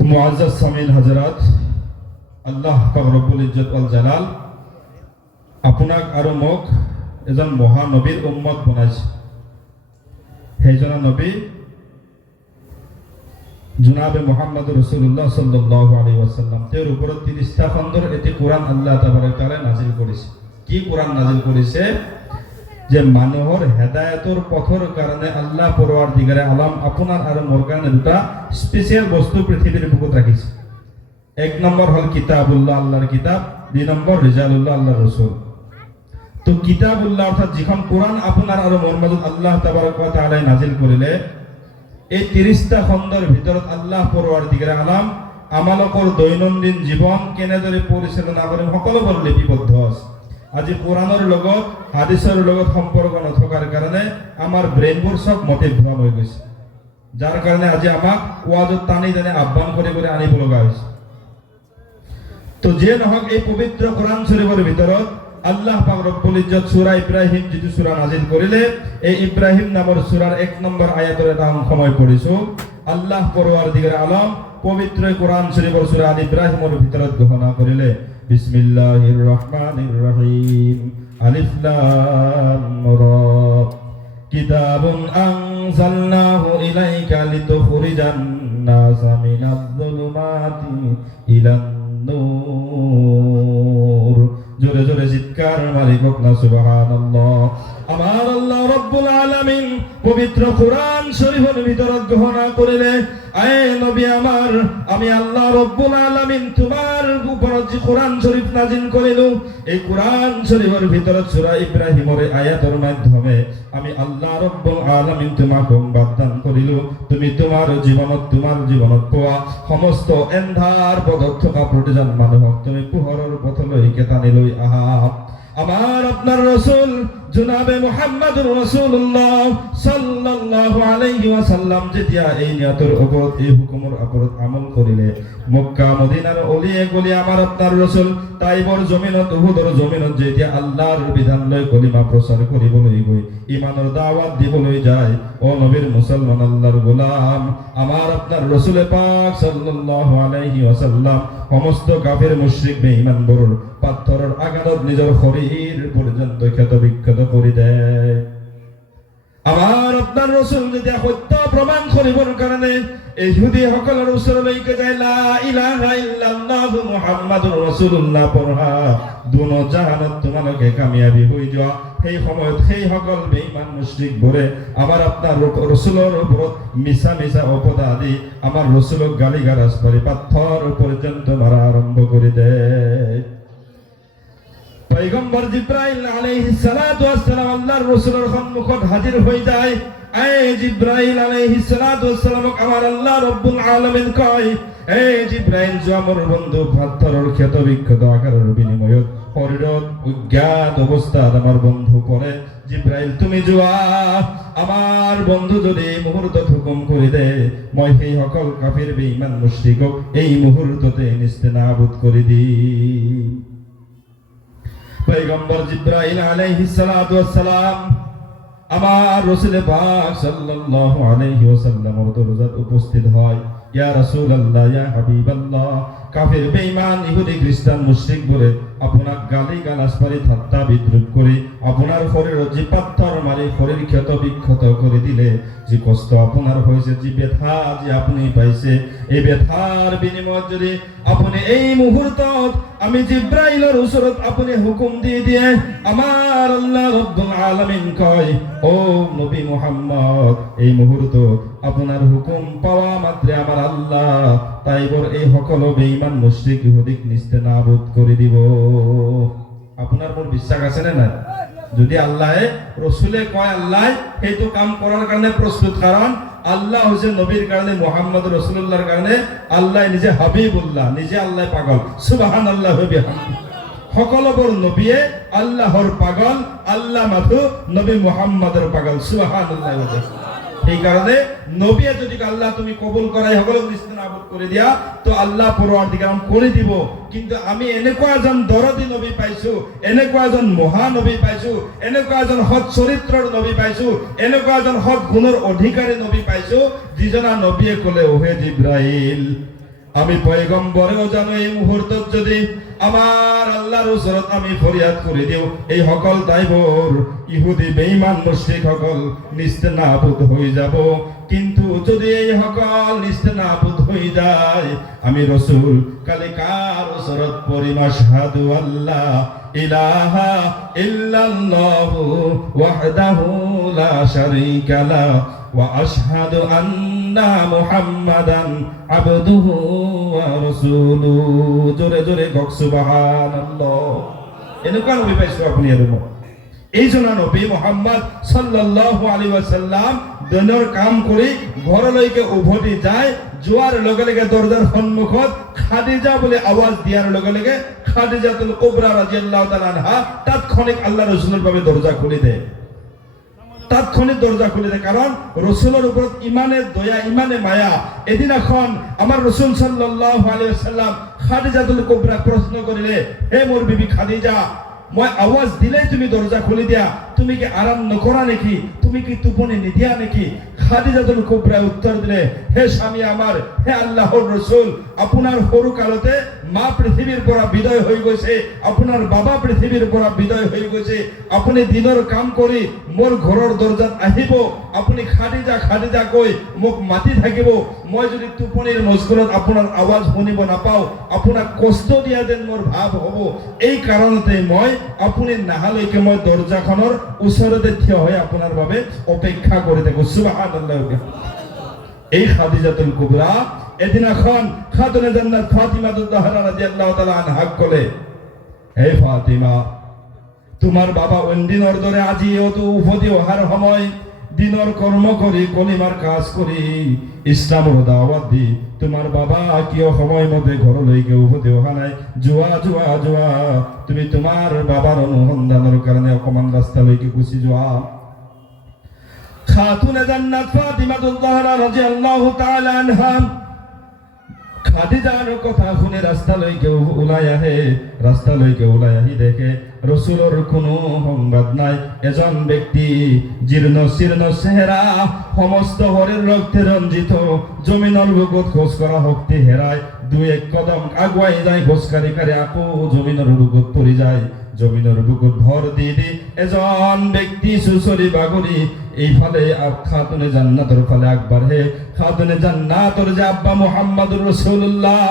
তো মুআজ্জাজ সামিন হযরত, আল্লাহ পাক রব্বুল ইজ্জত ওয়াল জালাল আপোনাক আৰু মোক এজন মহানবীৰ উম্মত বনাইছে। সেইজন নবী জনাবে মুহাম্মদ রাসূলুল্লাহ সাল্লাল্লাহু আলাইহি ওয়াসাল্লাম। তেওঁৰ ওপৰত 30টা খণ্ডৰ এটি কোরআন আল্লাহ তাবাৰক তাআলা নাজিল কৰিছে। কি কোরআন নাজিল কৰিছে? যে মানুহৰ হেদায়েতৰ পথৰ কাৰণে আল্লাহ পৰৱাৰদিগাৰে আলম আপোনাৰ আৰু মোৰ কাৰণে দুটা স্পেচিয়েল বস্তু পৃথিৱীৰ বুকুত ৰাখিছে। এক নম্বৰ হল কিতাবুল্লাহ, আল্লাহৰ কিতাব। 2 নম্বৰ ৰিজালুল্লাহ, আল্লাহৰ ৰাসূল। তো কিতাবুল্লাহ অর্থাৎ যিখন কোরআন আপোনাৰ আৰু মোৰ মাজত আল্লাহ তাবাৰক ওয়া তাআলা নাজিল কৰিলে, এই 30টা খণ্ডৰ ভিতৰত আল্লাহ পৰৱাৰদিগাৰে আলম আমালোকৰ দৈনন্দিন জীৱন কেনেদৰে পৰিচালনা কৰিম সকলোবোৰ লিপিবদ্ধ আছে। আজি কোরআনৰ লগত হাদিসৰ লগত সম্পৰ্ক নথকাৰ কাৰণে আমাৰ ব্ৰেইনবোৰ সব মতিভ্ৰম হৈ গৈছে, যাৰ কাৰণে আজি আমাক ওয়াজত টানি টানি আহ্বান কৰি কৰি আনিব লগা হৈছে। তো যে নহওক, এই পবিত্ৰ কোরআন শরীফৰ ভিতৰত আল্লাহ পাক রব্বুল ইজ্জত সূরা ইব্রাহিম যিটো সূরা নাজিল কৰিলে, এই ইব্রাহিম নামৰ সূরাৰ 1 নম্বৰ আয়াতৰ এটা অংশ মই পঢ়িছো। আল্লাহ পৰৱাৰদিগাৰ আলম পবিত্ৰ কোরআন শরীফৰ সূরা আল ইব্রাহিমৰ ভিতৰত ঘোষণা কৰিলে, বিসমিল্লাহির রহমানির রহিম, আলিফ লাম রা, কিতাবুন আনজালনাহু ইলাইকা লিতুখরিজান নাসা মিনাজ যুলুমাতি ইলান নূর। জোরে জোরে চিৎকার মারি হোক না সুবহানাল্লাহ। আমার আল্লাহ রব্বুল আলামিন পবিত্র কোরআন শরীফের ভিতৰত ঘোষণা কৰিলে, আয়ে নবী আমার, আমি আল্লাহ রব্বুল আলামিন তোমার উপৰত যে কোরআন শরীফ নাজিল কৰিলো, এই কোরআন শরীফের ভিতৰত সূরা ইব্রাহিমৰ আয়াতৰ মাধ্যমে আমি আল্লাহ ৰব্বুল আলামিন তোমাক বাদান কৰিলো, তুমি তোমার জীৱনত পোৱা সমস্ত এন্ধাৰ পথত থকা প্ৰতিজন মানুহক তুমি পোহৰৰ পথলৈ টানি লৈ আহা। আমার আপনার রাসূল জনাবে মুহাম্মদুর রাসূলুল্লাহ সাল্লাল্লাহু আলাইহি ওয়াসাল্লাম যেতিয়া এই নিয়তৰ ওপৰত, এই হুকুমৰ ওপৰত আমল কৰিলে, মক্কা মদিনাৰ অলিয়ে গলিয়ে আমার আপনার রাসূল তাইবৰ জমিনত, উহুদৰ জমিনত যেতিয়া আল্লাহৰ বিধান লৈ কলিমা প্ৰচাৰ কৰিবলৈ গৈ ইমানৰ দাওয়াত দিবলৈ যায়, ও নবীৰ মুসলমান আল্লাহৰ গোলাম, আমার আপনার রাসূল পাক সাল্লাল্লাহু আলাইহি ওয়াসাল্লাম সমস্ত কাফির মুশরিক বেঈমানবোৰ পাথৰৰ আঘাতত নিজৰ শৰীৰ পৰ্যন্ত ক্ষত বিক্ষত কৰি দেয়। আমার আপনার রাসূল যেতিয়া সত্য প্রমাণ কৰিবৰ কাৰণে ইহুদী সকলৰ ওচৰলৈকে যায়, লা ইলাহা ইল্লাল্লাহু মুহাম্মাদুৰ রাসূলুল্লাহ পঢ়া, দুনো জাহানত তোমালোকে কামিয়াবি হৈ যোৱা। সেই সময়ত সেই সকল বেঈমান মুশরিকবোৰে আমাৰ আপনার রাসূলৰ ওপৰত মিছা মিছা অপবাদ দি আমাৰ রাসূলক গালি গালাজ কৰি পাথৰ পৰ্যন্ত মাৰা আৰম্ভ কৰি দেয়। পয়গম্বর জিব্রাইল আলাইহিস সালাতু ওয়াস সালাম আল্লাহর রাসূলের সম্মুখত হাজির হয়ে যায়। এই জিব্রাইল আলাইহিস সালাতু ওয়াস সালামক আমার আল্লাহ রব্বুল আলামিন কয়, এই জিব্রাইল যে আমার বন্ধু পাথরের ক্ষত বিক্ষত আকারের বিনিময়ত শরীরত অজ্ঞাত অবস্থাত আমার বন্ধু পড়ে, জিব্রাইল তুমি যোৱা, আমার বন্ধু যদি এই মুহূর্তত হুকুম কৰি দে, মই সেই সকল কাফির বেঈমান মুশরিকক এই মুহূর্ততে নিস্তেনাবুদ কৰি দিম। পয়গম্বর জিব্রাইল আলাইহিস সালাতু ওয়াস সালাম আমার রাসূল পাক সাল্লাল্লাহু আলাইহি ওয়াসাল্লামের দরজাত উপস্থিত হয়। ইয়া রাসূলুল্লাহ, ইয়া হাবিবাল্লাহ, কাফির বেঈমান ইহুদি খ্রিস্টান মুশরিক বলে আপনার গালি গালাজ পারি ঠাট্টা বিদ্রুপ করে আপনার শরীরত যে পাথর মারি শরীর ক্ষত বিক্ষত করে দিলে, যে কষ্ট আপনার হয়েছে, যে ব্যথা যে আপনি পাইছে, এই ব্যথার বিনিময় যদি আপনি এই মুহূর্তত আমি জিব্রাইলের ওচৰত আপনি হুকুম দিয়ে আমার আল্লাহ রব্বুল আলামিন কয়, ও নবী মুহাম্মদ, এই মুহূর্তত আপনার হুকুম পাওয়া মাত্রে আমার আল্লাহ তাইবর এই সকল বেঈমান মুশরিক ইহুদিক নিস্তেনাবুদ করে দিব। আপনার মোর বিশ্বাস আছে না? যদি আল্লাহ রাসূলে কয় আল্লাহ সেইটো কাম করার কারণে প্রস্তুত, কারণ আল্লাহ হচ্ছে নবীর কারণে, মুহাম্মদ রাসূলুল্লাহর কারণে আল্লাহ নিজে হাবিবুল্লাহ, নিজে আল্লাহ পাগল। সুবহানাল্লাহ ওয়া বিহামদিহি। সকলবোৰ নবীয়ে আল্লাহর পাগল, আল্লাহ মাথু নবী মুহাম্মদের পাগল। সুবহানাল্লাহ ওয়া বিহামদিহি। সেই কারণে নবী যদি আল্লাহ তুমি কবুল করাই সকলক নিস্তেনাবুদ করে দিয়া, তো আল্লাহ পরওয়ারদিগার করে দিব। কিন্তু আমি এনেকুৱা এজন দৰদী নবী পাইছো, এনেকুৱা এজন মহানবী পাইছো, এনেকুৱা এজন সৎ চৰিত্ৰৰ নবী পাইছো, এনেকুৱা এজন সৎ গুণৰ অধিকাৰী নবী পাইছো, যিজনা নবীয়ে ক'লে, ওহে জিব্ৰাইল, আমি পয়গম্বরেও জানো এই মুহূর্ত যদি আমার আল্লাহর ওসরত আমি ফরিয়াদ করে দিও এই সকল দায়বর ইহুদি বেঈমান মুশরিক সকল নিস্তেনাবুদ হয়ে যাব। কিন্তু যদি এই সকল নিস্তেনাবুদ হয়ে যায় আমি রাসূল কালে কার ওসরত পড়ি আশহাদু আল্লা ইলাহা ইল্লাল্লাহু ওয়াহদাহু লা শারীকা লা ওয়া আশহাদু আন্না মুহাম্মাদান আবদুহু ওয়া রাসূলুহু। জোরে জোরে গক সুবহানাল্লাহ। এনেকুৱা নবী পাইছো আপুনি আৰু এই জনা নবী মুহাম্মদ সাল্লাল্লাহু আলাইহি ওয়াসাল্লাম দিনৰ কাম কৰি ঘৰলৈকে উভতি যায়। যোৱাৰ লগে লগে দৰজাৰ সন্মুখত খাদিজা বুলি আৱাজ দিয়াৰ লগে লগে খাদিজাতুল কুবৰা রাদিয়াল্লাহু তাআলা আনহা তাৎক্ষণিক আল্লাহ রাসূলের বাবে দরজা খুলে দেয়। তাৎক্ষণিক দরজা খুলে দেয়, কারণ রাসূলের উপর ইমানের দয়া ইমানে মায়া। এদিন এখন আমার রাসূল সাল্লাল্লাহু আলাইহি ওয়াসাল্লাম খাদিজাতুল কুবরা প্রশ্ন করিলে, হে মোর বিবি খাদিজা, মই আওয়াজ দিলেই তুমি দরজা খুলে দিয়া, তুমি কি আরাম নকরা নাকি, তুমি কি তুপনি নিদিয়া নাকি? খাদিজাতুল কুবরা উত্তর দিলে, হে স্বামী আমার, হে আল্লাহর রাসূল, আপনার সরু কালতে মা পৃথিবীর পৰা বিদায় হয়ে গেছে, আপনার বাবা পৃথিবীর পৰা বিদায় হয়ে গেছে, আপনি দিনের কাম কৰি মোর ঘৰৰ দরজাত আহিব, আপনি খাদিজা খাদিজা কই মোক মাতি থাকিব, মই যদি তুপনির মজগুলত আপনার আওয়াজ শুনিব নাপাও, আপোনাক কষ্ট দিয়া যেন মোর ভাব হব। এই কারণতে মই আপুনি নাহালৈকে মই দরজাখনৰ ওচৰতে থিয় হৈ আপোনাৰ বাবে অপেক্ষা কৰি থাকো। সুবহানাল্লাহ। এই খাদিজাতুল কুবরা এদিন এখন খাতুনে জান্নাত ফাতিমা তুজ-জাহরা রাদিয়াল্লাহু তাআলা আনহা কলে, হে ফাতিমা, তোমার বাবা অন্দিনৰ দৰে আজিও তো উভতি অহাৰ সময় দিনৰ কর্ম কৰি কলিমার কাজ কৰি ইসলামৰ দাওয়াত দি তোমার বাবা কিয় সময় মতে ঘৰলৈকে উভতি অহা নাই? যোৱা যোৱা যোৱা, তুমি তোমার বাবার অনুসন্ধানৰ কাৰণে অকমান ৰাস্তালৈকে গুচি যোৱা। খাতুনে জান্নাত ফাতিমা তুজ-জাহরা রাদিয়াল্লাহু তাআলা আনহা খাদিজার কথা শুনে রাস্তালৈকে ওলাই আহে। রাস্তালৈকে ওলাই আহি দেখে রাসূলের কোনো সংবাদ নাই। এজন ব্যক্তি জীর্ণ শীর্ণ চেহারা, সমস্ত শরীর রক্তে রঞ্জিত, জমিনের বুকুত খোজ করা শক্তি হেরায় দুই এক কদম আগুৱাই যায়, খোজকাঢ়ি কাঢ়ি আকৌ জমিনের বুকুত পৰি যায়। জমিনের বুকুত ভর দি দি এজন ব্যক্তি সুচৰি বাগৰি এইফালে খাতুনে জান্নাতের ফালে আগবাঢ়ে। খাতুনে জান্নাতের যে আব্বা মুহাম্মদুর রাসূলুল্লাহ,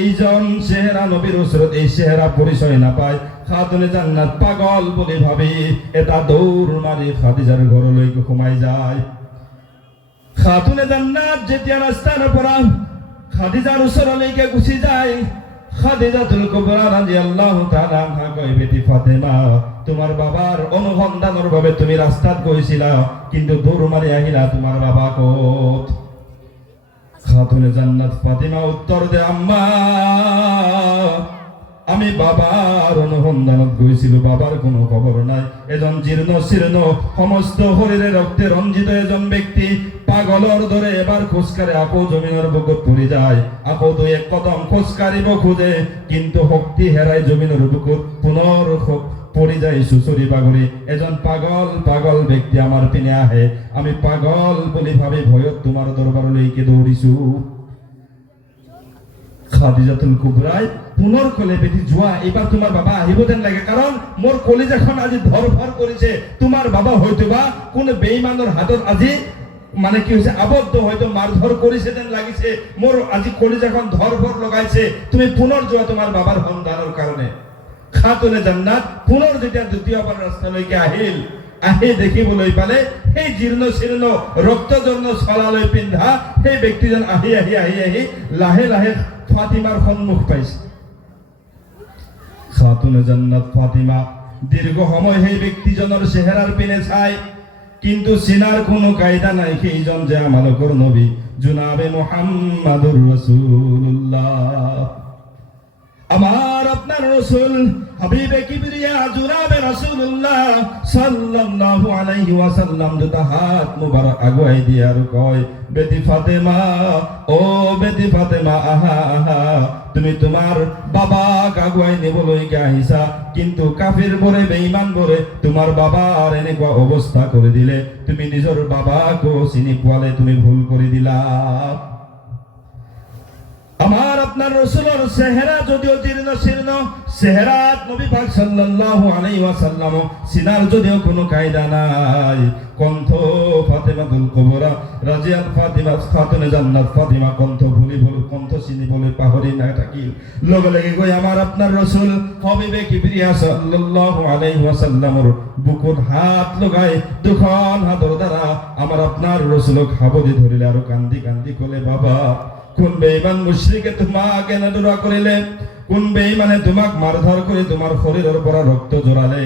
এইজন চেহারা নবীর ওচৰত এই চেহারা পরিচয় নাপায়। খাতুনে জান্নাত পাগল বুলি ভাবি এটা দৌড় মাৰি খাদিজাৰ ঘৰলৈকে সোমাই যায়। খাতুনে জান্নাত যেতিয়া ৰাস্তাৰ পৰা খাদিজাৰ ওচৰলৈকে গুচি যায়, খাদিজাতুল কুবরা রাদিয়াল্লাহু তাআলা আনহা কয়, বেটি ফাতেমা, তোমার বাবার অনুসন্ধানের ভাবে তুমি রাস্তাত গৈছিলা, কিন্তু দৌড় মারি আহিলা, তোমার বাবা কত? খাতুনে জান্নাত ফাতিমা উত্তর দে, আম্মা, আমি বাবার অনুসন্ধানত গৈছিল, বাবার কোনো খবর নাই। এজন জীর্ণ শীর্ণ সমস্ত শরীরে রক্তে রঞ্জিত এজন ব্যক্তি পাগলর দরে এবার খোজকাঢ়ে আকৌ জমিনের বুকুত পৰি যায়। আকৌ দুই এক কদম খোজকাঢ়িব খোজে, কিন্তু শক্তি হেৰাই জমিনের বুকুত পুনৰ পৰি যায় চুচৰি বাগৰি। এজন পাগল পাগল ব্যক্তি আমার পিনে আহে। আমি পাগল বুলি ভাবি ভয়ত তোমাৰ দৰবাৰলৈকে দৌৰিছো। খাদিজাতুল কুবরাই পুনৰ কলে, বেটি যোৱা, এবাৰ তোমাৰ বাবা আহিব যেন লাগে, কাৰণ মোৰ কলিজাখন আজি ধৰফৰ কৰিছে। তোমাৰ বাবা হয়তোবা কোনো বেঈমানৰ হাতত আজি মানে কি হৈছে, আবদ্ধ, হয়তো মারধর কৰিছে যেন লাগিছে। মোৰ আজি কলিজাখন ধৰফৰ লগাইছে, তুমি পুনৰ যোৱা তোমাৰ বাবার সন্ধানৰ কাৰণে। খাতুনে জান্নাত পুনৰ যেতিয়া দ্বিতীয়বাৰ ৰাস্তালৈকে আহিল, আহি দেখিবলৈ পালে সেই জীৰ্ণ শীৰ্ণ ৰক্তজন্য চলালৈ পিন্ধা সেই ব্যক্তিজন আহি আহি আহি আহি লাহে লাহে ফাতিমাৰ সন্মুখ পাইছে। খাতুনে জান্নাত ফাতিমা দীর্ঘ সময় সেই ব্যক্তিজনের চেহারার পিনে চাই, কিন্তু চিনার কোনো কায়দা নাই সেইজন যে আমাদের নবী জনাবে মুহাম্মাদুর রাসূলুল্লাহ, আমার আপনার রাসূল হাবিবে কিবরিয়া জনাবে রাসূলুল্লাহ সাল্লাল্লাহু আলাইহি ওয়াসাল্লাম দুটা হাত মুবারক আগুৱাই দিয়ে আর কয়, বেটি ফাতেমা, ও বেটি ফাতেমা, আহা আহা, তুমি তোমার বাবাক আগুৱাই নিবলৈকে আহিছা, কিন্তু কাফির বরে বেঈমান বরে তোমার বাবার এনেকুৱা অবস্থা করে দিলে, তুমি নিজের বাবাকো চিনি পোৱালে তুমি ভুল করে দিলা। আমার আপনার রাসূলের চেহারা যদিও জীর্ণ শীর্ণ, চেহারাত নবী পাক সাল্লাল্লাহু আলাইহি ওয়াসাল্লাম সিনার যদিও কোনো কায়দা নাই, কণ্ঠ ফাতেমাতুল কুবরা রাজিয়াল ফাতিমা খাতুনে জান্নাত ফাতিমা কণ্ঠ ভুলি কণ্ঠ চিনি বলে পাহরি না থাকি লগে লগে কই আমার আপনার রাসূল হাবিবে কিবরিয়া সাল্লাল্লাহু আলাইহি ওয়াসাল্লামর বুকুত হাত লগাই দুখন হাতর দ্বারা আমার আপনার রাসূলক হাবদি ধরিলে আর কান্দি কান্দি কলে বাবা কোন বেঈমান মুশরিকে তোমাকে না দূর করিলে, কোন বেঈমানে তোমাক মারধর করে তোমার শরীরের পর রক্ত জড়ালে,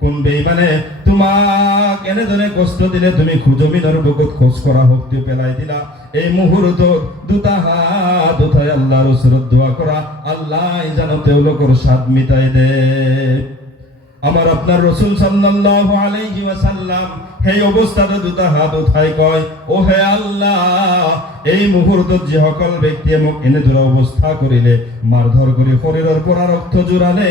কোন বেঈমানে তোমাক এনে ধরে কষ্ট দিলে তুমি খুজমিনের বুকুত খোঁজ করা শক্তি পেলাই দিলা। এই মুহূর্ত দুটা হাত উঠাই আল্লাহর ওচৰত দোয়া করা, আল্লাহ যেন তেওঁলোকৰ স্বাদ মিটাই দে। আমার আপনার রাসূল সাল্লাল্লাহু আলাইহি ওয়াসাল্লাম সেই অবস্থাতে দুটা হাত উঠাই কয় ও হে আল্লাহ, এই মুহূর্তত যে সকল ব্যক্তিয়ে মোক এনে ধৰা অৱস্থা কৰিলে, মাৰধৰ কৰি শৰীৰৰ পৰা ৰক্ত জোৰালে,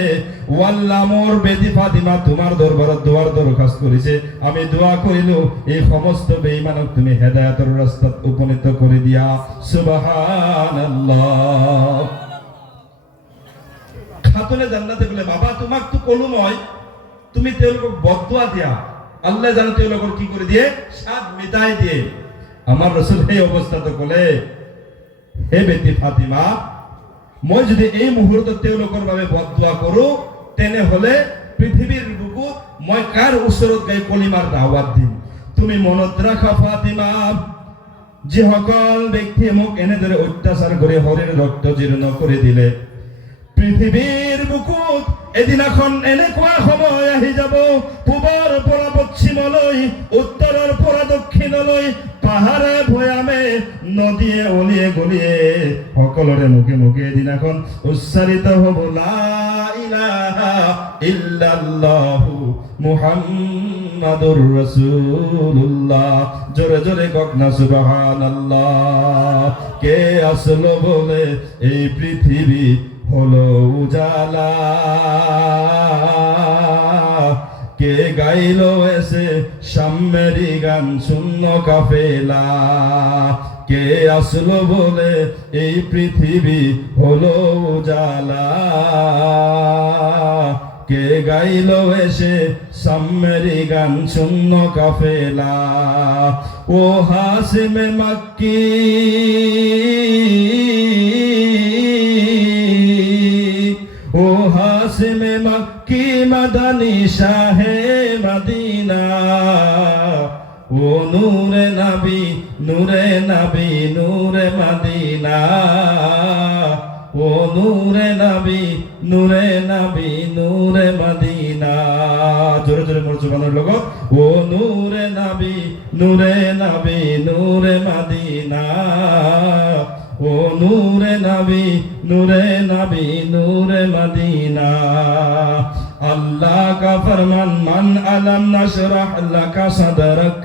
ও আল্লাহ মোৰ বেটি ফাতিমা তোমাৰ দৰবাৰত দোৱাৰ দৰখাস্ত কৰিছে, আমি দোয়া কৰিলো এই সমস্ত বেঈমানক তুমি হেদায়েতৰ ৰাস্তাত উপনীত কৰি দিয়া। সুবহানাল্লাহ। খাতুনে জান্নাতে বলে বাবা তোমাক তো কলো মই, তুমি তেওঁলোকক বদদুয়া দিয়া, আল্লাহ জানো তেওঁলোকৰ কি করে দিয়ে, স্বাদ মিটাই দিয়ে। আমার রাসূল এই অবস্থাতে কলে হে বেটি ফাতিমা, মই যদি এই মুহূর্তত তেওঁলোকৰ বাবে বদদুয়া কৰো তেনেহলে পৃথিৱীৰ বুকুত মই কাৰ ওচৰত গাই কলিমাৰ দাওয়াত দিম। তুমি মনত ৰাখা ফাতিমা, যিসকল ব্যক্তিয়ে মোক এনেদৰে অত্যাচাৰ কৰি শৰীৰ ৰক্ত জীৰ্ণ কৰি দিলে, পৃথিৱীৰ বুকুত এদিন এখন এনেকুৱা সময় আহি যাব, পূবৰ পৰা পশ্চিমলৈ, উত্তৰৰ পৰা দক্ষিণলৈ, পাহাৰে ভৈয়ামে নদীয়ে অলিয়ে গলিয়ে সকলোৰে মুখে মুখে এদিনাখন উচ্চাৰিত হ'ব লা ইলাহা ইল্লাল্লাহু মুহাম্মাদুৰ ৰাসূলুল্লাহ। জোরে জোরে কক না সুবহানাল্লাহ। কে আসলো বলে এই পৃথিবী হলো উজালা, কে গাইলো এসে সাম্যেরি গান শূন্য কাফেলা, কে আসলো বলে এই পৃথিবী হলো উজালা, কে গাইলো এসে সাম্যেরি গান শূন্য কাফেলা। ও হাসিমে মক্কি ও হাসিমে মক্কি মদনী শাহে মদিনা, ও নূরে নবী নূরে নবী নূরে মদিনা, ও নূরে নবী নূরে নবী নূরে মদিনা। জোরে জোরে পড়ো সুবহানাল্লাহ লগত। ও নূরে নবী নূরে নবী নূরে মদিনা, ও নূরে নবী নূরে নবী নূরে মদিনা। আল্লাহ কা ফরমান মান আলম নশরাহ লাকা সদরক,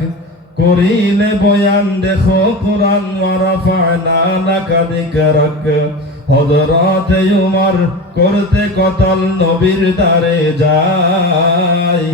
করিলে বয়ান দেখো কুরআন ওয়া রাফা'না লাকা যিকরাক। হযরতে উমর করতে কতল নবীর দারে যায়,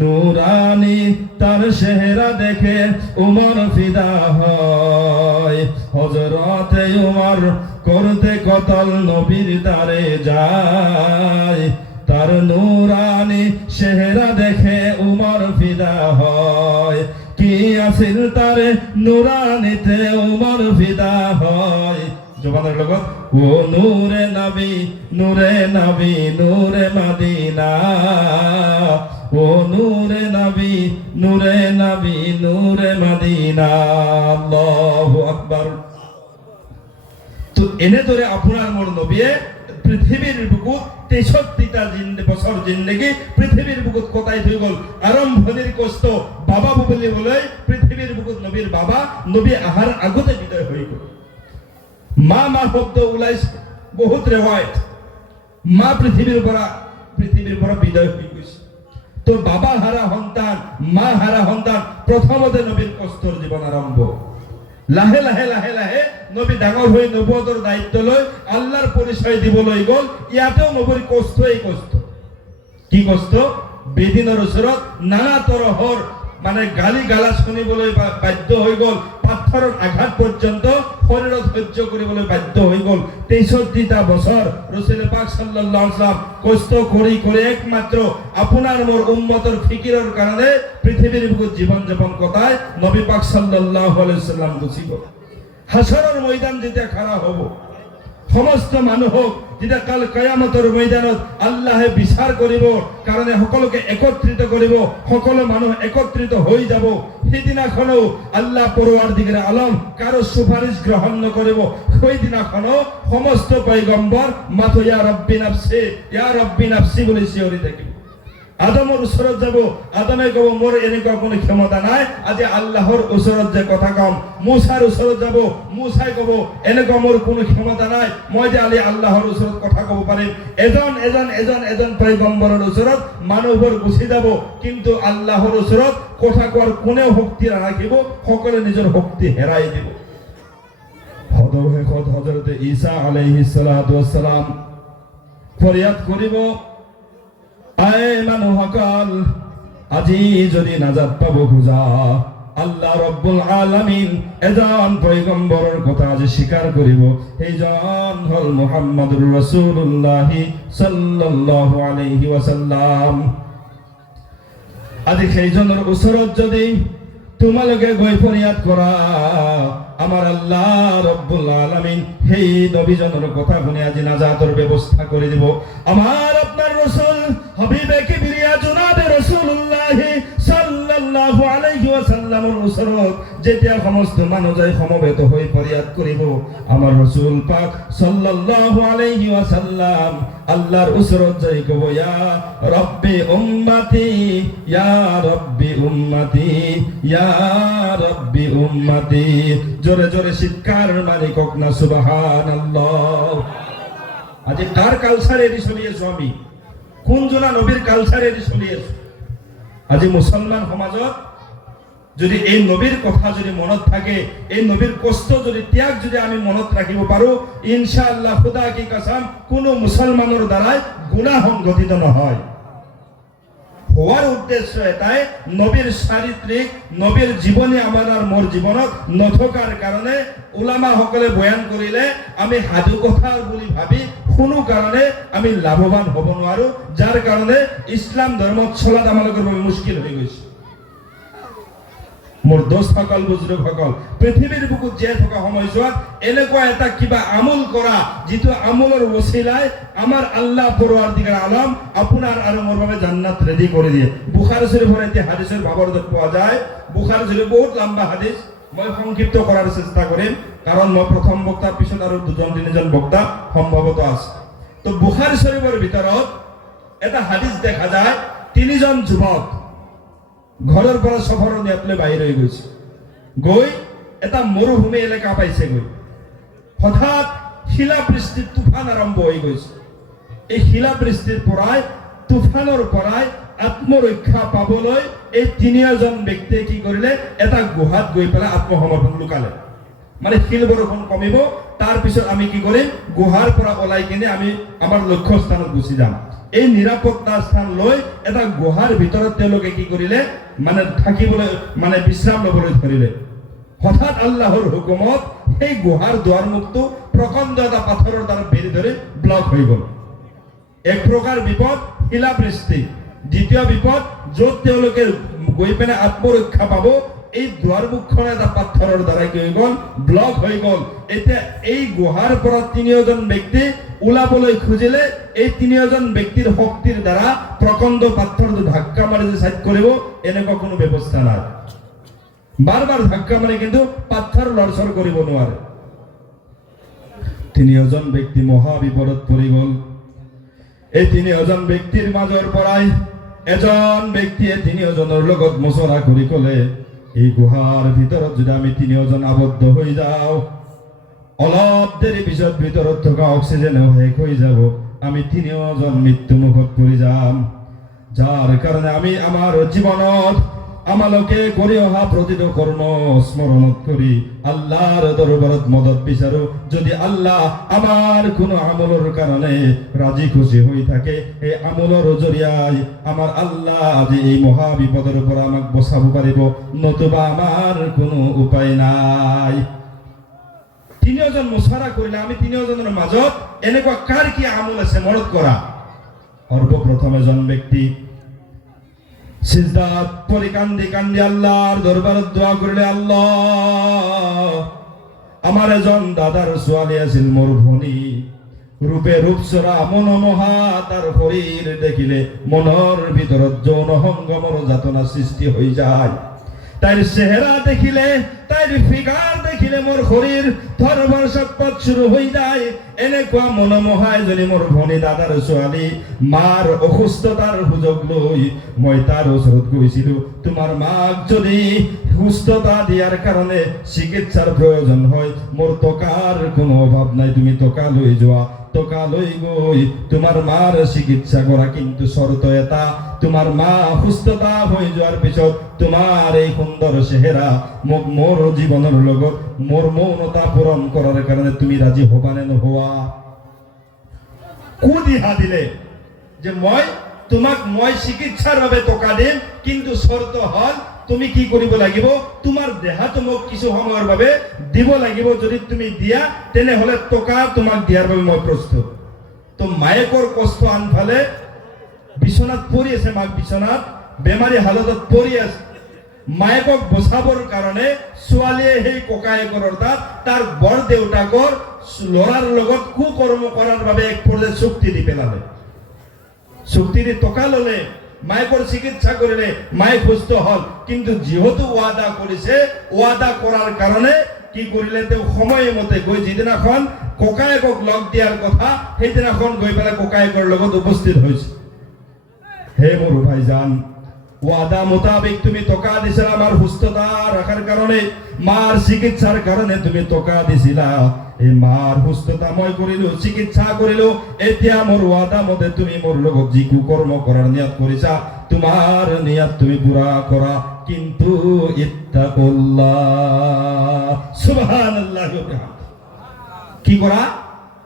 নুরানি তার চেহারা দেখে উমর ফিদা হয়। হযরতে উমর করতে কতল নবীর দারে যায়, তার নুরানি চেহারা দেখে উমর ফিদা হয়। কি আসিল তার নুরানিতে উমর ফিদা হয়। জবানের লগত ও নূরে নবী নূরে নবী নূরে মদিনা, ও নূরে নবী নূরে নবী নূরে মদিনা। আল্লাহু আকবার। তো এনে ধরে আপনার মোর নবীয়ে পৃথিবীর বুকুত 63টা বছর জিন্দেগি পৃথিবীর বুকুত কটাই থৈ গল। আৰম্ভণিৰ কষ্ট বাবা বুলি বলে পৃথিবীর বুকুত নবীর বাবা নবী আহার আগতে বিদায় হৈ গল। মা মা শব্দ ওলাইছে বহুত রেওয়ায়ত, মা পৃথিবীর পৰা বিদায় হৈ গৈছে। তো বাবা হারা সন্তান মা হারা সন্তান প্রথমতে নবীর কষ্টর জীবন আরম্ভ। লাহে লাহে লাহে লাহে নবী ডাঙর হৈ নবুয়তৰ দায়িত্ব লৈ আল্লাহর পরিচয় দিবলৈ গল। ইয়াতেও নবীর কষ্ট, এই কষ্ট কি কষ্ট, বেদিনৰ ওচৰত নানা তৰহৰ মানে গালি গালা শুনিবলৈ বাধ্য হৈ গ'ল, পাথৰৰ আঘাত পৰ্যন্ত শৰীৰত সহ্য কৰিবলৈ বাধ্য হৈ গ'ল। 63টা বছৰ ৰাসূল পাক সাল্লাল্লাহু আলাইহি ওয়াসাল্লাম কষ্ট কৰি কৰি একমাত্ৰ আপোনাৰ মোৰ উম্মতৰ ফিকিৰৰ কাৰণে পৃথিৱীৰ বুকুত জীৱন যাপন কটাই নবী পাক সাল্লাল্লাহু আলাইহি ওয়াসাল্লাম গুচি গ'ল। হাসৰৰ ময়দান যেতিয়া খাৰা হ'ব, সমস্ত মানুহক যেতিয়া কাল কিয়ামতৰ ময়দানত আল্লাহে বিচাৰ কৰিব কাৰণে সকলোকে একত্ৰিত কৰিব, সকলো মানুহ একত্ৰিত হৈ যাব, সেইদিনাখনো আল্লাহ পৰৱাৰদিগাৰ আলম কাৰো সুপাৰিশ গ্ৰহণ নকৰিব। সেইদিনাখনো সমস্ত পয়গম্বৰ মাথো ইয়া ৰব্বি নাফসি বুলি চিঞৰি থাকিব। আদমৰ ওচৰত যাব, আদমে ক'ব মোৰ এনেকুৱা কোনো ক্ষমতা নাই, আজি আল্লাহৰ ওচৰত যে কথা কম। মুছাৰ ওচৰত যাব, মুছাই ক'ব এনেকুৱা মোৰ কোনো ক্ষমতা নাই, মই যে আজি আল্লাহৰ ওচৰত কথা ক'ব পাৰিম। এজন পয়গম্বৰৰ ওচৰত মানুহবোৰ গুচি যাব, কিন্তু আল্লাহৰ ওচৰত কথা কোৱাৰ কোনেও শক্তি নাৰাখিব, সকলোৱে নিজৰ শক্তি হেৰাই দিব। শেষত হযৰতে ঈসা আলাইহিস সালাতু ওয়াস সালাম ফৰিয়াদ কৰিব, আয় মানুহসকল, আজি যদি নাজাত পাব খোজা, আল্লাহ রব্বুল আলামিন এজন পয়গম্বরের কথা আজি স্বীকার করিব, সেইজন হল মুহাম্মদুর রাসূলুল্লাহ সাল্লাল্লাহু আলাইহি ওয়াসাল্লাম। আজি সেইজনের ওচৰত যদি তোমালোকে গৈ ফৰিয়াদ কৰা, আমার আল্লাহ রব্বুল আলামিন সেই নবীজনের কথা শুনে আজি নাজাতের ব্যবস্থা করে দিব। আমার আপনার রাসূল হাবিবে কিবরিয়া জনাবে রাসূলুল্লাহ সাল্লাল্লাহু আলাইহি ওয়াসাল্লামের ওচৰত যেতিয়া সমস্ত মানুহ যাই সমবেত হৈ ফৰিয়াদ কৰিব, আমার রাসূল পাক সাল্লাল্লাহু আলাইহি ওয়াসাল্লাম আল্লাহর ওচৰত যাই কব, ইয়া রব্বি উম্মতি, ইয়া রব্বি উম্মতি, ইয়া রব্বি উম্মতি। জোরে জোরে চিৎকার মারি কক না সুবহানাল্লাহ। আজি কার কালচার এটি চলি আছো, আমি কোন জনা নবীর কালচার এটি চলি আছো। আজি মুসলমান সমাজত যদি এই নবীর কথা যদি মনত থাকে, এই নবীর কষ্ট যদি ত্যাগ যদি আমি মনত রাখিব পাৰো, ইনশাআল্লাহ খুদা কি কসম কোনো মুসলমানের দ্বারাই গুনাহ সংঘটিত নহয়। হওয়ার উদ্দেশ্য এটাই, নবীর চারিত্রিক নবীর জীবনী আমার আর মোর জীবনত নথকাৰ কারণে উলামা সকলে বয়ান করিলে আমি সাধু কথা বুলি ভাবি কোনো কারণে আমি লাভবান হব নোৱাৰো, যার কারণে ইসলাম ধর্মত চলাত আমালোকৰ বাবে মুশকিল হৈ গৈছে। মোর দোস্তসকল, বুজুৰ্গসকল, পৃথিৱীৰ বুকুত জীয়াই থকা সময়ছোৱাত এনেকুৱা এটা কিবা আমল কৰা, যিটো আমলৰ ওছিলাই আমাৰ আল্লাহ পৰৱাৰদিগাৰ আলম আপোনাৰ আৰু মোৰ বাবে জান্নাত ৰেডি কৰি দিয়ে। বুখাৰী শৰীফৰ এটি হাদিসৰ ভাৱৰ পোৱা যায়। বুখাৰী শৰীফ বহুত লম্বা হাদিস, মই সংক্ষিপ্ত কৰাৰ চেষ্টা কৰিম, কাৰণ মই প্ৰথম বক্তাৰ পিছত আৰু দুজন তিনিজন বক্তা সম্ভৱত আছে। তো বুখাৰী শৰীফৰ ভিতৰত এটা হাদিস দেখা যায়, তিনিজন যুৱক ঘৰৰ পৰা সফৰৰ নিয়াতলৈ বাহিৰ হৈ গৈছে, গৈ এটা মৰুভূমি এলেকা পাইছে। গৈ হঠাৎ শিলাবৃষ্টিৰ তুফান আৰম্ভ হৈ গৈছে। এই শিলাবৃষ্টিৰ পৰাই তুফানৰ পৰাই আত্মৰক্ষা পাবলৈ এই তিনিজন ব্যক্তিয়ে কি কৰিলে, এটা গুহাত গৈ পেলাই আত্মসমৰ্পণ লুকালে। মানে শিল বৰষুণ কমিব, তাৰ পিছত আমি কি কৰিম, গুহাৰ পৰা ওলাই কিনে আমি আমাৰ লক্ষ্য স্থানত গুচি যাম। এই নিৰাপত্তা স্থান লৈ এটা গুহাৰ ভিতৰত তেওঁলোকে কি কৰিলে, মানে থাকিবলৈ মানে বিশ্ৰাম ল'বলৈ ধৰিলে। হঠাৎ আল্লাহৰ হুকুমত সেই গুহাৰ দুৱাৰ মুখটো প্ৰকাণ্ড এটা পাথৰৰ দ্বাৰা বেৰি ধৰি ব্লক হৈ গ'ল। এক প্ৰকাৰ বিপদ শিলাবৃষ্টি। দ্বিতীয় বিপদ, য'ত তেওঁলোকে গৈ পেলাই আত্মৰক্ষা পাব, এই দুৱাৰ মুখখন এটা পাথৰৰ দ্বাৰা কি হৈ গ'ল, ব্লক হৈ গ'ল। এতিয়া এই গুহাৰ পৰা তিনিজন ব্যক্তি ওলাবলৈ খুজিলে, এই তিনিজন ব্যক্তিৰ শক্তিৰ দ্বাৰা প্ৰকাণ্ড পাথৰটো ধাক্কা মাৰি যে সাইড কৰিব, এনেকুৱা কোনো ব্যৱস্থা নাই। বাৰ বাৰ ধাক্কা মাৰি কিন্তু পাথৰ লৰচৰ কৰিব নোৱাৰে। তিনিজন ব্যক্তি মহা বিপদত পৰি গ'ল। এই তিনিজন ব্যক্তিৰ মাজৰ পৰাই এজন ব্যক্তিয়ে তিনিজনৰ লগত মোচৰা কৰি ক'লে, এই গুহাৰ ভিতৰত যদি আমি তিনিজন আবদ্ধ হৈ যাওঁ, অলপ দেৰি পিছত ভিতৰত থকা অক্সিজেনেও শেষ হৈ যাব, আমি তিনিজন মৃত্যু মুখত পৰি যাম। যাৰ কাৰণে আমি আমাৰ জীৱনত আমালোকে কৰি অহা প্ৰতিটো কৰ্ম স্মৰণত কৰি আল্লাহৰ দৰবাৰত মদত বিচাৰো। যদি আল্লাহ আমাৰ কোনো আমলৰ কাৰণে ৰাজি খুশি হৈ থাকে, এই আমলৰ জৰিয়াই আমাৰ আল্লাহ আজি এই মহা বিপদৰ পৰা আমাক বচাব পাৰিব, নতুবা আমাৰ কোনো উপায় নাই। তিনিওজন মুছাৰা কৰিলে আমি তিনিওজনৰ মাজত এনেকুৱা কাৰ কি আমল আছে মনত কৰা। সৰ্বপ্ৰথম এজন ব্যক্তি সিজদাত পৰি কান্দি কান্দি আল্লাহৰ দৰবাৰত দোৱা কৰিলে, আল্লাহ আমাৰ এজন দাদাৰ ছোৱালী আছিল, মোৰ ভনী, ৰূপে ৰূপচৰা মনোমোহা, তাৰ শৰীৰ দেখিলে মনৰ ভিতৰত যৌন সংগমৰ যাতনা সৃষ্টি হৈ যায়। তাইৰ চেহেৰা দেখিলে, তাইৰ ফিগাৰ দেখিলে মোৰ শৰীৰ থৰবৰ চটপট শুরু হৈ যায়। এনেকুৱা মনোমোহা এজনী মোৰ ভনী দাদাৰ ছোৱালী, মাৰ অসুস্থতাৰ সুযোগ লৈ মই তাৰ ওচৰত গৈছিলো। তোমাৰ মাক যদি সুস্থতা দিয়াৰ কাৰণে চিকিৎসাৰ প্ৰয়োজন হয়, মোৰ টকাৰ কোনো অভাৱ নাই, তুমি টকা লৈ যোৱা, টকা লৈ গৈ তোমাৰ মাৰ চিকিৎসা কৰা, কিন্তু শর্ত এটা, তোমাৰ মা সুস্থতা হৈ যোৱাৰ পিছত তোমাৰ এই সুন্দৰ চেহেৰা মোক মোৰ জীৱনৰ লগত মোৰ মৌনতা পূৰণ কৰাৰ কাৰণে তুমি ৰাজি হবা নে নোহোৱা? কুদিহা দিলে যে মই চিকিৎসাৰ বাবে টকা দিম, কিন্তু শর্ত হল তুমি কি কৰিব লাগিব, তোমাৰ দেহাটো মোক কিছু সময়ৰ বাবে দিব লাগিব। যদি তুমি দিয়া তেনেহলে টকা তোমাক দিয়াৰ বাবে মই প্ৰস্তুত। তো মায়েকৰ কষ্ট আনফালে বিছনাত পৰি আছে, মাক বিছনাত বেমাৰী হালতত পৰি আছে। মায়েকক বচাবৰ কাৰণে ছোৱালীয়ে সেই ককায়েকৰ অৰ্থাৎ তাৰ বৰ দেউতাকৰ ল'ৰাৰ লগত কুকৰ্ম কৰাৰ বাবে এক পৰ্যায়ে চুক্তি দি পেলালে। চুক্তি দি টকা ললে, মায়েকৰ চিকিৎসা কৰিলে, মায়ে সুস্থ হল, কিন্তু যেহেতু ওয়াদা কৰিছে, ওয়াদা কৰাৰ কাৰণে কি কৰিলে, তেওঁ সময়মতে গৈ যিদিনাখন ককায়েকক লগ দিয়াৰ কথা সেইদিনাখন গৈ পেলাই ককায়েকৰ লগত উপস্থিত হৈছে। হে মোৰ ভাইজান, ওয়াদা মোতাবেক তুমি টকা দিছিলা আমার সুস্থতা রাখার কারণে, মার চিকিৎসার কারণে তুমি টকা দিছিলা। এই মার সুস্থতা মই করিলো, চিকিৎসা করিলো, এতিয়া মোর ওয়াদা মতে তুমি মোর লগত যি কুকর্ম করার নিয়ত করিছা, তোমার নিয়ত তুমি পুরা করা, কিন্তু ইত্তাকুল্লাহ। সুবহানাল্লাহ। কি করা?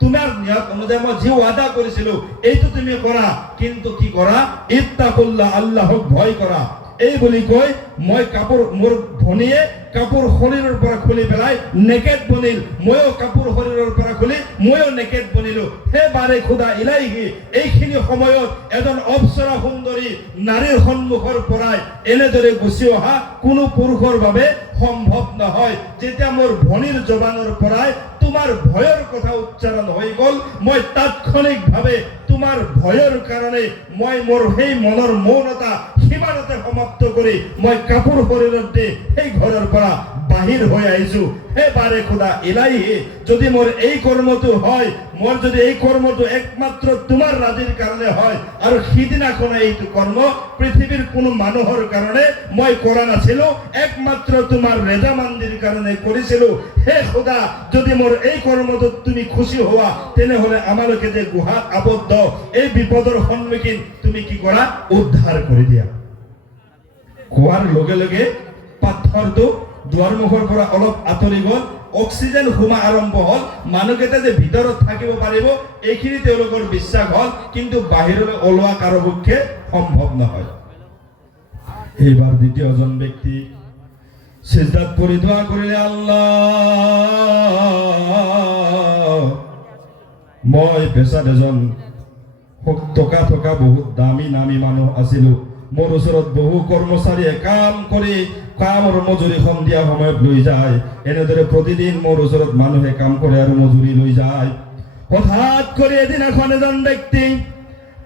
তোমার নিয়ত অনুযায়ী মই যে ওয়াদা করেছিল এইটো তুমি করা, কিন্তু কি করা? ইত্তাকুল্লাহ, আল্লাহক ভয় করা। এই বলি কই মই কাপড়, মোর ভনীয়ে কাপড় শরীরের পৰা খুলি পেলাই নেকেট বনিল, ময়ো কাপড় শরীরের পৰা খুলি ময়ো নেকেট বনিলো। হে বাৰে খুদা ইলাইহি, এইখিনি সময়ত এজন অপ্সৰা সুন্দৰী নাৰীৰ সন্মুখৰ পৰাই এনেদৰে গুচি অহা কোনো পুৰুষৰ বাবে সম্ভৱ নহয়। যেতিয়া মোৰ ভনীৰ জবানৰ পৰাই তোমাৰ ভয়ৰ কথা উচ্চাৰণ হৈ গল, মই তাৎক্ষণিকভাৱে তোমাৰ ভয়ৰ কাৰণে মই মোৰ সেই মনৰ মৌনতা সীমানতে সমাপ্ত কৰি মই কাপোৰ শৰীৰত দি সেই ঘৰৰ পৰা বাহিৰ হৈ আহিছো। হে বাৰে খুদা ইলাইহি, যদি মোৰ এই কৰ্মটো হয়, মোৰ যদি এই কৰ্মটো একমাত্ৰ তোমাৰ ৰাজিৰ কাৰণে হয়, আৰু সিদিনাখনে এইটো কৰ্ম পৃথিৱীৰ কোনো মানুহৰ কাৰণে মই কৰা নাছিলো, একমাত্ৰ তোমাৰ ৰেজামান্দিৰ কাৰণে কৰিছিলো। হে খুদা, যদি মোৰ এই কৰ্মটোত তুমি খুশি হোৱা, তেনেহলে আমালোকে যে গুহাত আবদ্ধ এই বিপদৰ সন্মুখীন তুমি কি কৰা? উদ্ধাৰ কৰি দিয়া। কোৱাৰ লগে লগে পাথৰটো দুৱাৰমুখৰ পৰা অলপ আঁতৰি গল, অক্সিজেন সোমা আৰম্ভ হল, মানুহকেইটা যে ভিতৰত থাকিব পাৰিব এইখিনি তেওঁলোকৰ বিশ্বাস হল, কিন্তু বাহিৰলৈ ওলোৱা কাৰো পক্ষে সম্ভৱ নহয়। এইবাৰ দ্বিতীয়জন ব্যক্তি সিজদাত পৰি দোৱা কৰিলে, আল্লাহ মই পেছাত এজন টকা থকা বহুত দামী নামী মানুহ আছিলো, মোৰ ওচৰত বহু কৰ্মচাৰীয়ে কাম কৰি কামৰ মজুৰি সন্ধিয়া সময়ত লৈ যায়। এনেদৰে প্ৰতিদিন মোৰ ওচৰত মানুহে কাম কৰে আৰু মজুৰি লৈ যায়। হঠাৎ কৰি এদিনাখন এজন ব্যক্তি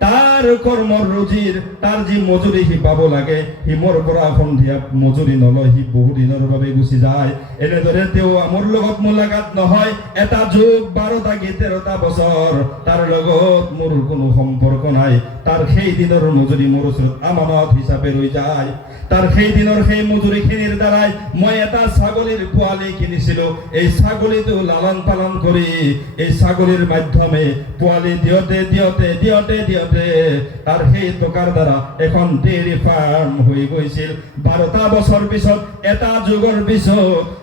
তাৰ কৰ্মৰ ৰুজিৰ তাৰ যি মজুৰি সি পাব লাগে, সি মোৰ পৰা সন্ধিয়া মজুৰি নলয়, সি বহু দিনৰ বাবে গুচি যায়। এনেদৰে তেওঁ মোৰ লগত মোলাকাত নহয়। এটা যুগ 12টা কি 13টা বছৰ তাৰ লগত মোৰ কোনো সম্পৰ্ক নাই। তাৰ সেই দিনৰ মজুৰি মোৰ ওচৰত আমানত হিচাপে ৰৈ যায়। তাৰ সেই দিনৰ সেই মজুৰিখিনিৰ দ্বাৰাই মই এটা ছাগলীৰ পোৱালি কিনিছিলো। এই ছাগলীটো লালন পালন কৰি এই ছাগলীৰ মাধ্যমে পোৱালি দিওঁতে দিওঁতে দিওঁতে দিওঁতে তাৰ সেই টকাৰ দ্বাৰা এখন ডেইৰী ফাৰ্ম হৈ গৈছিল। 12টা বছৰ পিছত, এটা যুগৰ পিছত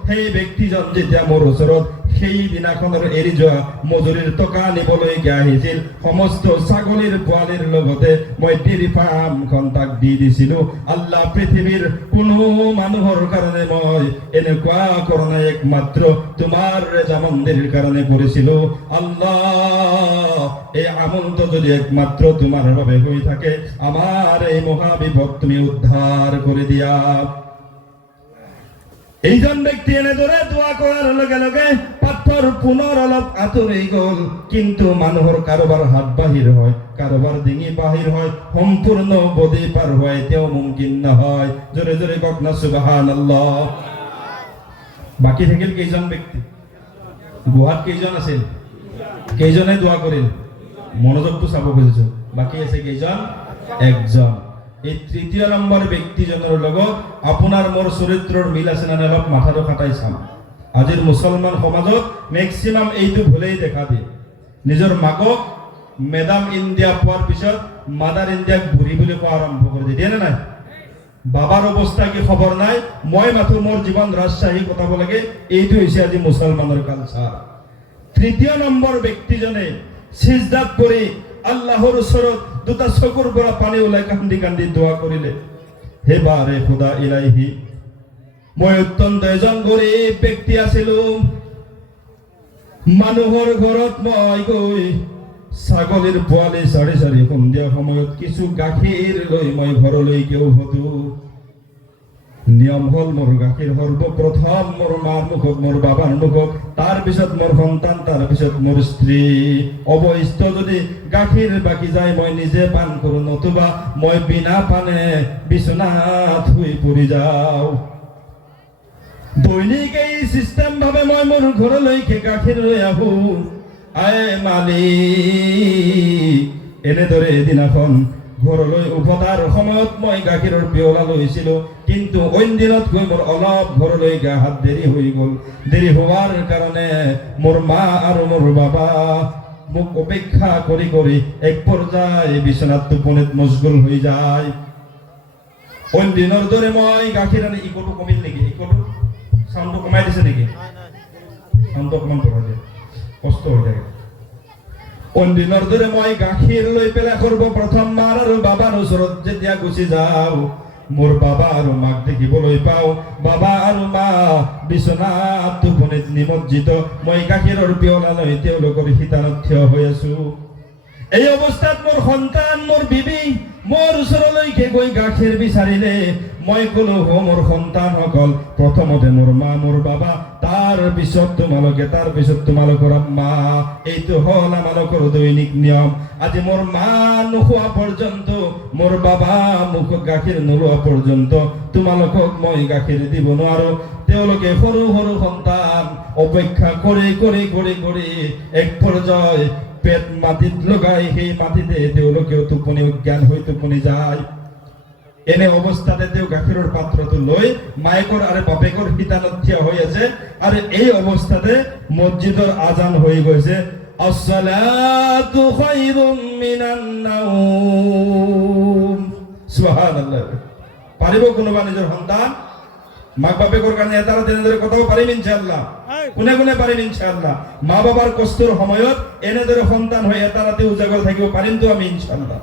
সেই ব্যক্তিজন যেতিয়া মোৰ ওচৰত সেই দিনাখনৰ এৰি যোৱা মজুৰিৰ টকা নিবলৈ আহিছিল, সমস্ত ছাগলীৰ পোৱালিৰ লগতে মই ডেইৰী ফাৰ্মখন তাক দি দিছিলো। আল্লাহ, পৃথিৱীৰ কোনো মানুহৰ কাৰণে মই এনেকুৱা কৰা নাই, একমাত্ৰ তোমাৰ ৰেজা মন্দিৰৰ কাৰণে কৰিছিলো। আল্লাহ, এই আমলটো যদি একমাত্ৰ তোমাৰ বাবে হৈ থাকে, আমার এই মহাবিপদ তুমি উদ্ধার করে দিয়া। এইজন ব্যক্তি এনেদৰে দোয়া কৰাৰ লগে লগে পাথৰ পুনৰ অলপ আঁতৰি গ'ল। কিন্তু মানুহৰ কাৰোবাৰ হাত বাহিৰ হয়, কাৰোবাৰ ডিঙি বাহিৰ হয়, সম্পূৰ্ণ বডি পাৰ হয় এতিয়াও মুমকিন নহয়। জোৰে জোৰে কওক না সুবহানাল্লাহ। বাকী থাকিল কেইজন ব্যক্তি? গুহাত কেইজন আছিল? কেইজনে দোয়া কৰিল? মনোযোগটো চাব খুজিছো। বাকী আছে কেইজন? একজন। এই তৃতীয় নম্বৰ ব্যক্তিজনৰ লগত আপোনাৰ মোৰ চৰিত্ৰৰ মিল আছে না? অলপ মাথাটো খাটাই চাম। আজিৰ মুছলমান সমাজত মেক্সিমাম এইটো ভুলেই দেখা দিয়ে। নিজৰ মাকক মেডাম ইণ্ডিয়া পোৱাৰ পিছত মাদাৰ ইণ্ডিয়াক বুঢ়ী বুলি কোৱা আৰম্ভ কৰি দিয়ে নে নাই? বাবাৰ অৱস্থা কি খবৰ নাই, মই মাথো মোৰ জীৱন ৰাজশ্বাহী কটাব লাগে, এইটো হৈছে আজি মুছলমানৰ কালচাৰ। তৃতীয় নম্বৰ ব্যক্তিজনে সিজদাত পৰি আল্লাহৰ ওচৰত দুটা চকুৰ পৰা পানী ওলাই কান্দি কান্দি দোয়া কৰিলে, হে বাৰে খুদা ইলাহি, মই অত্যন্ত এজন গৰীব ব্যক্তি আছিলো। মানুহৰ ঘৰত মই গৈ ছাগলীৰ পোৱালি চাৰি চাৰি সন্ধিয়া সময়ত কিছু গাখীৰ লৈ মই ঘৰলৈকে উভতো। নিয়ম হল মোৰ গাখীৰ সৰ্বপ্ৰথম মোৰ মাৰ মুখত, মোৰ বাবাৰ মুখত, তাৰপিছত মোৰ সন্তান, তাৰপিছত মোৰ স্ত্ৰী। অৱশিষ্ট যদি গাখীৰ বাকি যায় মই নিজে পান কৰো, নতুবা মই বিনা পানে বিচনাত শুই পৰি যাওঁ। দৈনিক এই চিষ্টেম ভাবে মই মোৰ ঘৰলৈকে গাখীৰ লৈ আহো। আয়ে মালিক, এনেদৰে এদিনাখন ঘৰলৈ উভতাৰ সময়ত মই গাখীৰৰ পিয়লা লৈছিলো, কিন্তু অইন দিনতকৈ মোৰ অলপ ঘৰলৈ হাত দেৰি হৈ গ'ল। দেৰি হোৱাৰ কাৰণে মোৰ মা আৰু মোৰ বাবা মোক অপেক্ষা কৰি কৰি এক পৰ্যায়ে বিচনাত টোপনিত মশগুল হৈ যায়। অইন দিনৰ দৰে মই গাখীৰ আনি, ইকোটো কমিল নেকি? ইকোটো চাউণ্ডটো কমাই দিছে নেকি? চাউণ্ডটো অকমান বঢ়াই দিয়ে, কষ্ট হৈ থাকে। অন্দিনৰ দৰে মই গাখীৰ লৈ পেলাই সৰ্বপ্ৰথম মাৰ আৰু বাবাৰ ওচৰত যেতিয়া গুচি যাওঁ, মোৰ বাবা আৰু মাক দেখিবলৈ পাওঁ। বাবা আৰু মা বিচনাত টোপনিত নিমজ্জিত, মই গাখীৰৰ পিয়লা লৈ তেওঁলোকৰ শীতানত থিয় হৈ আছো। এই অৱস্থাত মোৰ সন্তান, মোৰ বিবি মোৰ ওচৰলৈকে গৈ গাখীৰ বিচাৰিলে। মই কলো, মোৰ সন্তানসকল, প্ৰথমতে মোৰ মা মোৰ বাবা, তাৰ পিছত তোমালোকে, তাৰ পিছত তোমালোকৰ আম্মা। এইটো হল আমালোকৰ দৈনিক নিয়ম। আজি মোৰ মা নোখোৱা পৰ্যন্ত, মোৰ বাবা মুখত গাখীৰ নোলোৱা পৰ্যন্ত তোমালোকক মই গাখীৰ দিব নোৱাৰো। তেওঁলোকে সৰু সৰু সন্তান অপেক্ষা কৰি কৰি কৰি কৰি এক পৰ্যায় পেট মাটিত লগাই সেই মাটিতে তেওঁলোকেও টোপনি অজ্ঞান হৈ টোপনি যায়। এনে অৱস্থাতে তেওঁ গাখীৰৰ পাত্ৰটো লৈ মায়েকৰ আৰু বাপেকৰ শীতানত থিয় হৈ আছে। আৰু এই অৱস্থাতে মছজিদৰ আজান হৈ গৈছে, আসসালাতু খায়ৰুম মিনান নাওম। সুবহানাল্লাহ। পাৰিব কোনোবা নিজৰ সন্তান মাক বাপেকৰ কাৰণে এটা তেনেদৰে কথাও পাৰিম ইনশাআল্লাহ? কোনে কোনে পাৰিম ইনশাআল্লাহ? মা বাবাৰ কষ্টৰ সময়ত এনেদৰে সন্তান হৈ এটা ৰাতি উজাগৰ থাকিব পাৰিমতো আমি ইনশাআল্লাহ?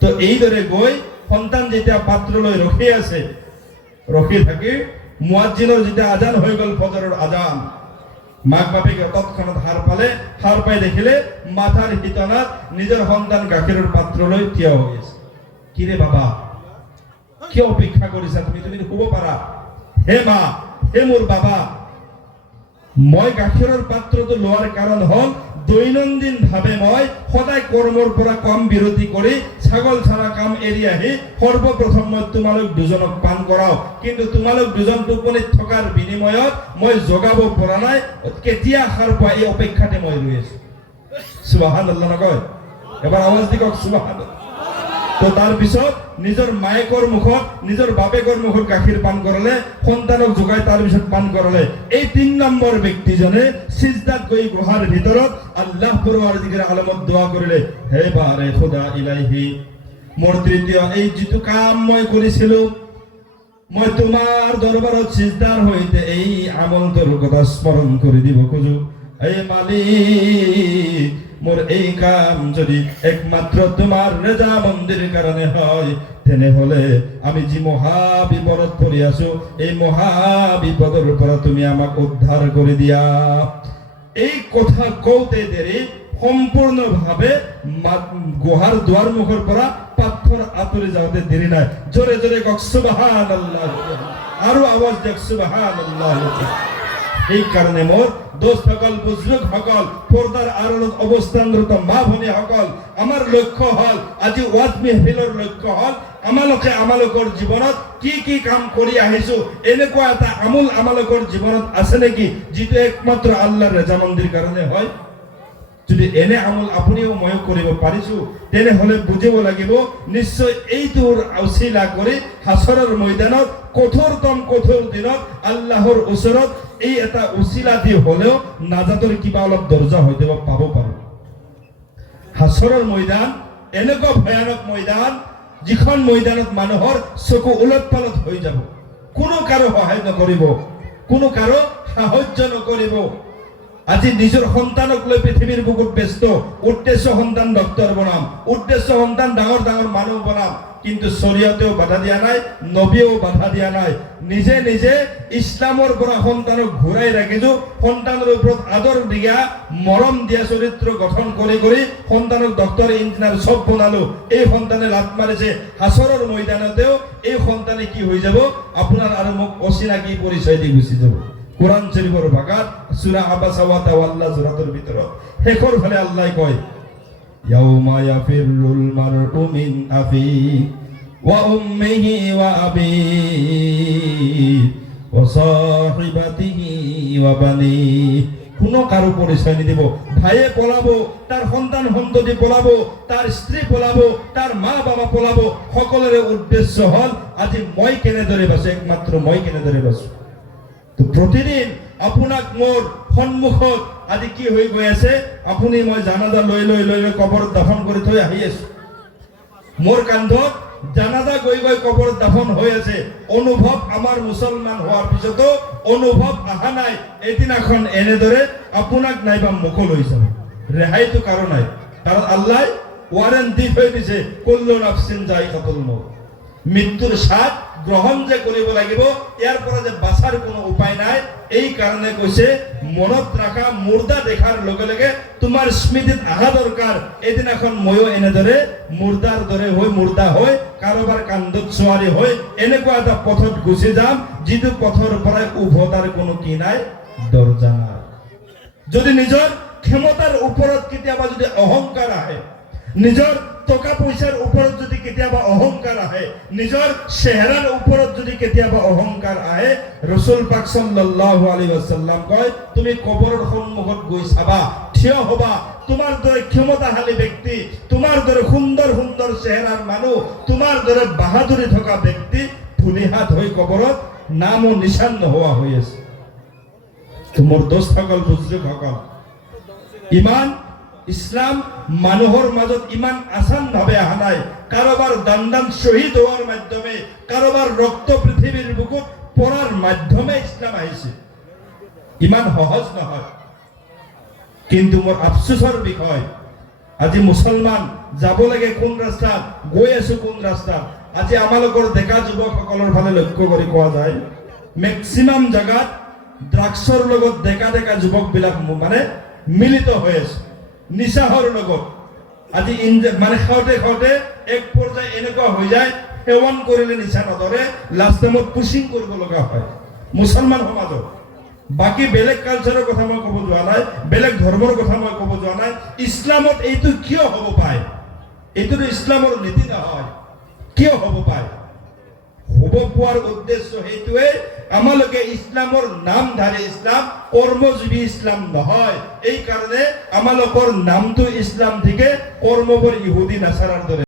তো এইদৰে গৈ সন্তান যেতিয়া পাত্ৰ লৈ ৰখি আছে, ৰখি থাকি মুয়াজ্জিনৰ যেতিয়া আজান হৈ গ'ল, ফজৰৰ আজান, মাক বাপেকে তৎক্ষণাত সাৰ পালে। সাৰ পাই দেখিলে মাথাৰ শীতনাত নিজৰ সন্তান গাখীৰৰ পাত্ৰ লৈ থিয় হৈ আছে। কিরে বাবা, কিয় অপেক্ষা কৰিছা তুমি? তুমি শুব পাৰা। হে মা, হে মোৰ বাবা, মই গাখীৰৰ পাত্ৰটো লোৱাৰ কাৰণ হল দৈনন্দিন ভাৱে মই সদায় কৰ্মৰ পৰা কম বিৰতি কৰি ছাগল ছাৰা কাম এৰি আহি সৰ্বপ্ৰথম মই তোমালোক দুজনক পান কৰাও, কিন্তু তোমালোক দুজন টোপনিত থকাৰ বিনিময়ত মই জগাব পৰা নাই। কেতিয়া সাৰ পোৱা এই অপেক্ষাতে মই ৰৈ আছো। সুবহানাল্লাহ নকয়? এবাৰ আৱাজ দি কওক সুবহানাল্লাহ। তো তাৰ পিছত নিজৰ মায়েকৰ মুখত নিজৰ বাপেকৰ মুখত গাখীৰ পান কৰালে, সন্তানক যোগাই তাৰ পিছত পান কৰালে। এই ৩ নম্বৰ ব্যক্তিজনে সিজদাত গৈ গুহাৰ ভিতৰত আল্লাহ পৰৱাৰদিগাৰ আলমত দোৱা কৰিলে, হে বাৰে খুদা ইলাহি, মোৰ তৃতীয় এই যিটো কাম মই কৰিছিলো, মই তোমাৰ দৰবাৰত সিজদাৰ হৈতে এই আমলটোৰ কথা স্মৰণ কৰি দিব খোজো। এই মালিক, মোর এই কাম যদি একমাত্র তোমার রেজামন্দির কারণে হয়, তেনেহলে আমি যে মহা বিপদত পড়ি আছো, এই মহা বিপদের পৰা তুমি আমাক উদ্ধার করে দিয়া। এই কথা কওতে দেরি সম্পূর্ণভাবে গুহাৰ দুৱাৰ মুখৰ পৰা পাথৰ আঁতৰি যাওঁতে দেৰি নাই। জোরে জোরে কক সুবহানাল্লাহ, আৰু আওয়াজ দেখ সুবহানাল্লাহ। এই কারণে মোর দোস্ত সকল, বুজুর্গ সকল, পর্দার আড়ালত অবস্থানরত মা ভনী সকল, আমার লক্ষ্য হল আজি ওয়াজ মেহফিলৰ লক্ষ্য হল আমালোকৰ জীৱনত কি কি কাম কৰি আহিছো, এনেকুৱা এটা আমল আমালোকৰ জীৱনত আছে নেকি যিটো একমাত্ৰ আল্লাহৰ ৰেজামন্দিৰ কাৰণে হয়। যদি এনে আমল আপুনিও ময়ো কৰিব পাৰিছো, তেনেহলে বুজিব লাগিব নিশ্চয় এইটোৰ উছিলা কৰি হাছৰৰ ময়দানত কঠোৰতম কঠোৰ দিনত আল্লাহৰ ওচৰত এই এটা উছিলা দি হলেও নাজাতৰ কিবা অলপ দৰ্জা হয়তো পাব পাৰো। হাছৰৰ ময়দান এনেকুৱা ভয়ানক ময়দান, যিখন ময়দানত মানুহৰ চকু উলট পালট হৈ যাব, কোনো কাৰো সহায় নকৰিব, কোনো কাৰো সাহায্য নকৰিব। আজি নিজৰ সন্তানক লৈ পৃথিৱীৰ বুকুত ব্যস্ত, উদ্দেশ্য সন্তান ডক্টৰ বনাম, উদ্দেশ্য সন্তান ডাঙৰ ডাঙৰ মানুহ বনাম, কিন্তু শৰীয়তেও বাধা দিয়া নাই, নবীয়েও বাধা দিয়া নাই। নিজে নিজে ইছলামৰ পৰা সন্তানক ঘূৰাই ৰাখিছো, সন্তানৰ ওপৰত আদৰ দিয়া, মৰম দিয়া চৰিত্ৰ গঠন কৰি কৰি সন্তানক ডক্টৰ ইঞ্জিনিয়াৰ চব বনালো। এই সন্তানে লাত মাৰিছে, হাছৰৰ ময়দানতেও এই সন্তানে কি হৈ যাব, আপোনাৰ আৰু মোক অচিনাকি পৰিচয় দি গুচি যাব। কোরআন শরীফের ভাগাত সূরা আবাসা ওয়া তাওয়াল্লা সূরাতের ভিতর শেষৰ ফালে আল্লাহ কয়, ইয়াউমা ইয়াফিরুল মারউ মিন আখি ওয়া উম্মিহি ওয়া আবি ওয়া সাহিবাতিহি ওয়া বানি। কোনো কারো পরিচয় নিদিব, ভাইয়ে পলাবো, তার সন্তান সন্ততি পলাবো, তার স্ত্রী পলাবো, তার মা বাবা পলাবো, সকলের উদ্দেশ্য হল আজি মই কেনেদৰে বাছো, একমাত্ৰ মই কেনেদৰে বাছো। তো প্ৰতিদিন আপোনাক মোৰ সন্মুখত আজি কি হৈ গৈ আছে, আপুনি মই জানাজা লৈ লৈ লৈ লৈ কবৰত দাফন কৰি থৈ আহি আছো, মোৰ কান্ধত জানাজা গৈ গৈ কবৰত দাফন হৈ আছে। অনুভৱ আমাৰ মুছলমান হোৱাৰ পিছতো অনুভৱ অহা নাই, এদিনাখন এনেদৰে আপোনাক নাইবা মোকো লৈ যাব, ৰেহাইটো কাৰো নাই। কাৰণ আল্লাহ ৱাৰেণ্ট দি থৈ দিছে, কুল্লু নাফসিন যায়িকাতুল মউত, মৃত্যুৰ স্বাদ গ্ৰহণ যে কৰিব লাগিব, ইয়াৰ পৰা যে বাছাৰ কোনো উপায় নাই। এই কাৰণে কৈছে মনত ৰাখা, মুৰ্দা দেখাৰ লগে লগে তোমাৰ স্মৃতিত অহা দৰকাৰ, এদিনাখন ময়ো এনেদৰে মুৰ্দাৰ দৰে হৈ মুৰ্দা হৈ কাৰোবাৰ কান্ধত চোৱাৰী হৈ এনেকুৱা এটা পথত গুচি যাম, যিটো পথৰ পৰা উভতাৰ কোনো কি নাই, দৰ্জা নাই। যদি নিজৰ ক্ষমতাৰ ওপৰত কেতিয়াবা যদি অহংকাৰ আহে, নিজৰ টকা পইচাৰ ওপৰত যদি কেতিয়াবা অহংকাৰ আহে, নিজৰ চেহেৰাৰ ওপৰত যদি কেতিয়াবা অহংকাৰ আহে, ৰাসূল পাক সাল্লাল্লাহু আলাইহি ওয়াসাল্লাম কয়, তুমি কবৰৰ সন্মুখত গৈ চাবা, থিয় হবা, তোমাৰ দৰে ক্ষমতাশালী ব্যক্তি, তোমাৰ দৰে সুন্দৰ সুন্দৰ চেহেৰাৰ মানুহ, তোমাৰ দৰে বাহাদুৰি থকা ব্যক্তি ভুলি হাত হৈ কবৰত নাম ও নিশান নোহোৱা হৈ আছে। তোমাৰ দোস্তসকল, বুজুৰ্গসকল, ইমান ইসলাম মানুহৰ মাজত ইমান আসান ভাবে অহা নাই। কাৰোবাৰ দান শহীদ হোৱাৰ মাধ্যমে, কাৰোবাৰ ৰক্ত পৃথিৱীৰ বুকুত পৰাৰ মাধ্যমে ইসলাম আহিছে, ইমান সহজ নহয়। কিন্তু মোৰ আফসোসৰ বিষয়, আজি মুছলমান যাব লাগে কোন ৰাস্তাত, গৈ আছো কোন ৰাস্তাত। আজি আমালোকৰ ডেকা যুৱকসকলৰ ফালে লক্ষ্য কৰি কোৱা যায়, মেক্সিমাম জাগাত ড্ৰাগছৰ লগত ডেকা ডেকা যুৱকবিলাক মানে মিলিত হৈ আছে, নিচাহৰ লগত। আজি মানে খাওঁতে খাওঁতে এক পৰ্যায় এনেকুৱা হৈ যায়, সেৱন কৰিলে নিচা নধৰে, লাষ্ট টাইমত পুচিং কৰিব লগা হয় মুছলমান সমাজত। বাকী বেলেগ কালচাৰৰ কথা মই ক'ব যোৱা নাই, বেলেগ ধৰ্মৰ কথা মই ক'ব যোৱা নাই। ইছলামত এইটো কিয় হ'ব পায়? এইটোতো ইছলামৰ নীতি নহয়, কিয় হ'ব পায়? হ'ব পোৱাৰ উদ্দেশ্য সেইটোৱে, আমালোকে ইছলামৰ নামধাৰী ইছলাম, কৰ্মজীৱী ইছলাম নহয়। এই কাৰণে আমালোকৰ নামটো ইছলাম থেকে কৰ্মবোৰ ইহুদি নাছাৰাৰ দৰে।